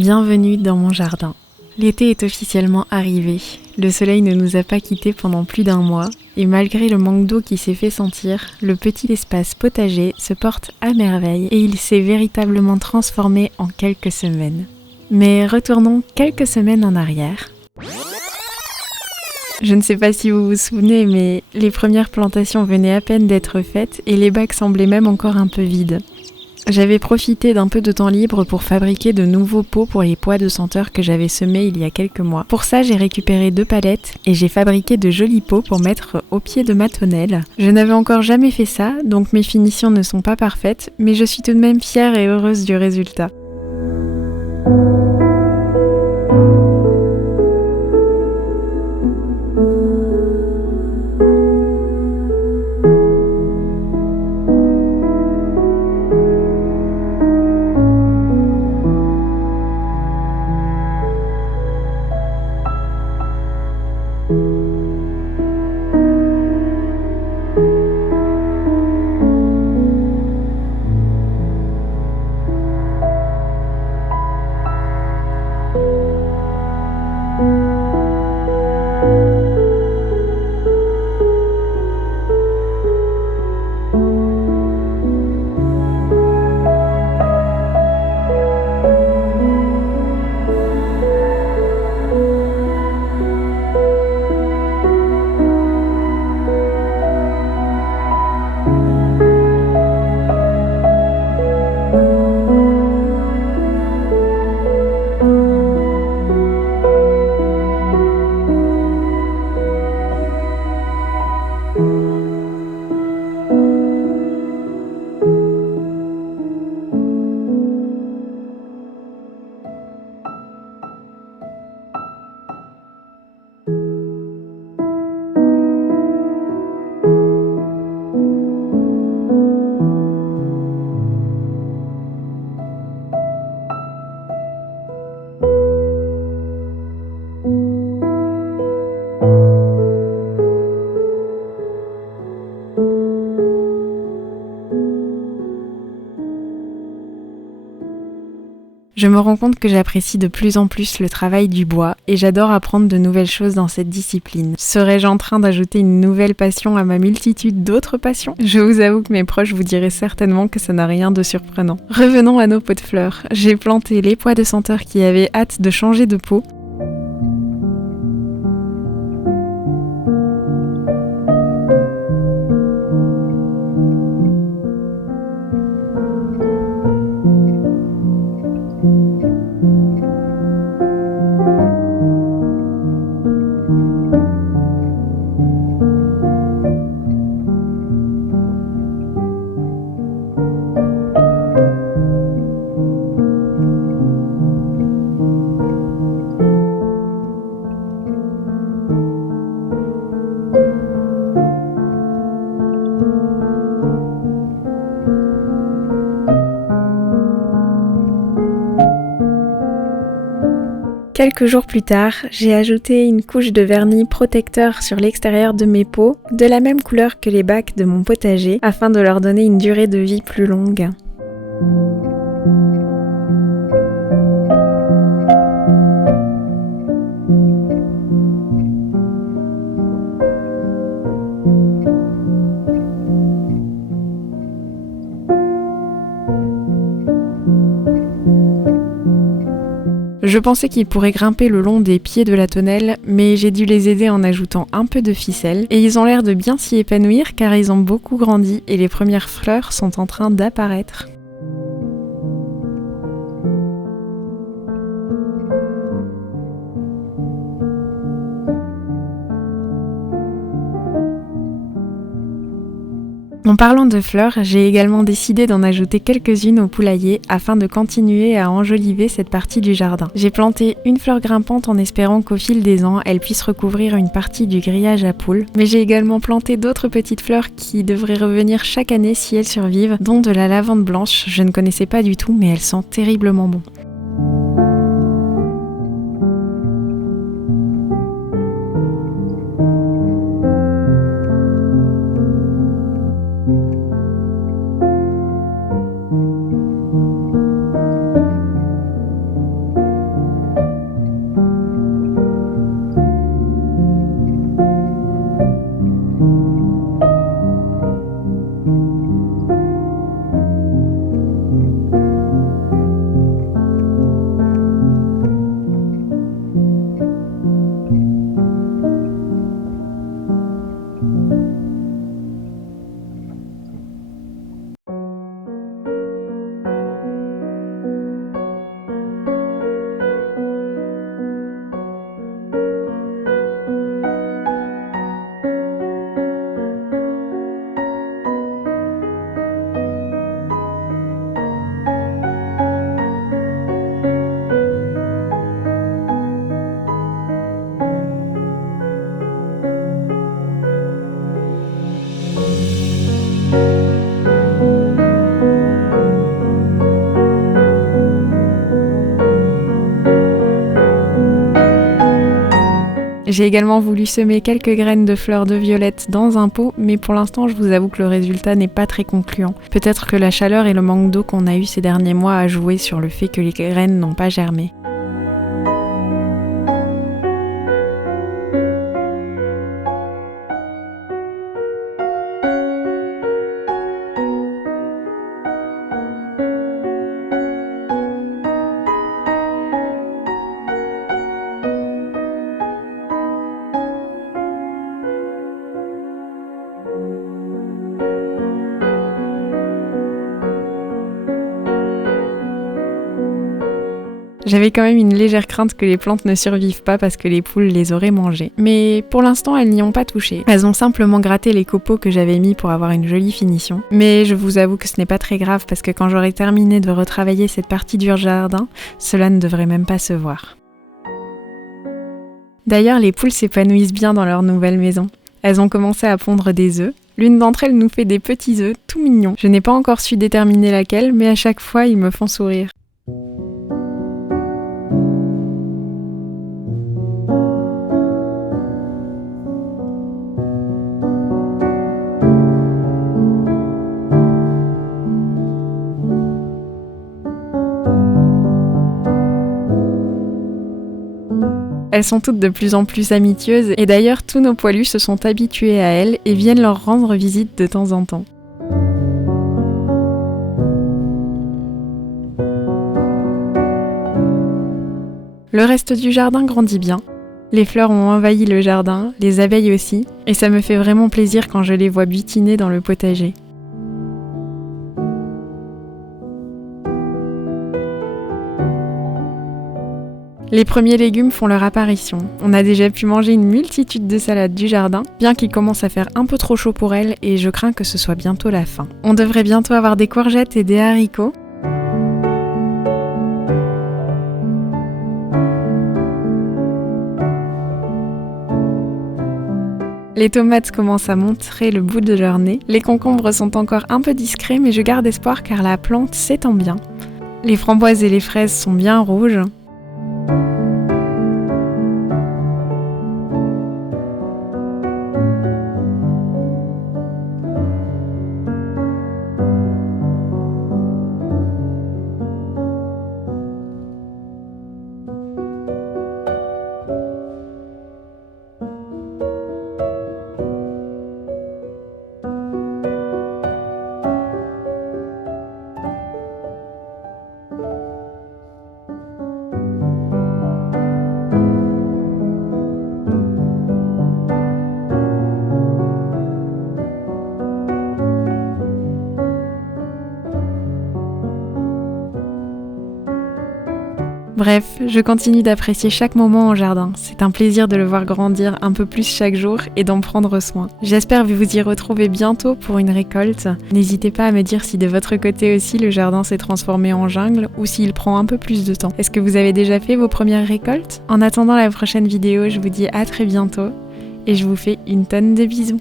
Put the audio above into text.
Bienvenue dans mon jardin. L'été est officiellement arrivé. Le soleil ne nous a pas quittés pendant plus d'un mois et malgré le manque d'eau qui s'est fait sentir, le petit espace potager se porte à merveille et il s'est véritablement transformé en quelques semaines. Mais retournons quelques semaines en arrière. Je ne sais pas si vous vous souvenez, mais les premières plantations venaient à peine d'être faites et les bacs semblaient même encore un peu vides. J'avais profité d'un peu de temps libre pour fabriquer de nouveaux pots pour les pois de senteur que j'avais semés il y a quelques mois. Pour ça, j'ai récupéré 2 palettes et j'ai fabriqué de jolis pots pour mettre au pied de ma tonnelle. Je n'avais encore jamais fait ça, donc mes finitions ne sont pas parfaites, mais je suis tout de même fière et heureuse du résultat. Je me rends compte que j'apprécie de plus en plus le travail du bois et j'adore apprendre de nouvelles choses dans cette discipline. Serais-je en train d'ajouter une nouvelle passion à ma multitude d'autres passions ? Je vous avoue que mes proches vous diraient certainement que ça n'a rien de surprenant. Revenons à nos pots de fleurs. J'ai planté les pois de senteur qui avaient hâte de changer de pot. Quelques jours plus tard, j'ai ajouté une couche de vernis protecteur sur l'extérieur de mes pots, de la même couleur que les bacs de mon potager, afin de leur donner une durée de vie plus longue. Je pensais qu'ils pourraient grimper le long des pieds de la tonnelle, mais j'ai dû les aider en ajoutant un peu de ficelle, et ils ont l'air de bien s'y épanouir car ils ont beaucoup grandi et les premières fleurs sont en train d'apparaître. En parlant de fleurs, j'ai également décidé d'en ajouter quelques-unes au poulailler afin de continuer à enjoliver cette partie du jardin. J'ai planté une fleur grimpante en espérant qu'au fil des ans, elle puisse recouvrir une partie du grillage à poules. Mais j'ai également planté d'autres petites fleurs qui devraient revenir chaque année si elles survivent, dont de la lavande blanche. Je ne connaissais pas du tout, mais elle sent terriblement bon. J'ai également voulu semer quelques graines de fleurs de violette dans un pot, mais pour l'instant je vous avoue que le résultat n'est pas très concluant. Peut-être que la chaleur et le manque d'eau qu'on a eu ces derniers mois a joué sur le fait que les graines n'ont pas germé. J'avais quand même une légère crainte que les plantes ne survivent pas parce que les poules les auraient mangées. Mais pour l'instant, elles n'y ont pas touché. Elles ont simplement gratté les copeaux que j'avais mis pour avoir une jolie finition. Mais je vous avoue que ce n'est pas très grave parce que quand j'aurai terminé de retravailler cette partie du jardin, cela ne devrait même pas se voir. D'ailleurs, les poules s'épanouissent bien dans leur nouvelle maison. Elles ont commencé à pondre des œufs. L'une d'entre elles nous fait des petits œufs tout mignons. Je n'ai pas encore su déterminer laquelle, mais à chaque fois, ils me font sourire. Elles sont toutes de plus en plus amitieuses et d'ailleurs tous nos poilus se sont habitués à elles et viennent leur rendre visite de temps en temps. Le reste du jardin grandit bien. Les fleurs ont envahi le jardin, les abeilles aussi, et ça me fait vraiment plaisir quand je les vois butiner dans le potager. Les premiers légumes font leur apparition. On a déjà pu manger une multitude de salades du jardin, bien qu'il commence à faire un peu trop chaud pour elles et je crains que ce soit bientôt la fin. On devrait bientôt avoir des courgettes et des haricots. Les tomates commencent à montrer le bout de leur nez. Les concombres sont encore un peu discrets, mais je garde espoir car la plante s'étend bien. Les framboises et les fraises sont bien rouges. Bref, je continue d'apprécier chaque moment en jardin. C'est un plaisir de le voir grandir un peu plus chaque jour et d'en prendre soin. J'espère vous y retrouver bientôt pour une récolte. N'hésitez pas à me dire si de votre côté aussi le jardin s'est transformé en jungle ou s'il prend un peu plus de temps. Est-ce que vous avez déjà fait vos premières récoltes ? En attendant la prochaine vidéo, je vous dis à très bientôt et je vous fais une tonne de bisous.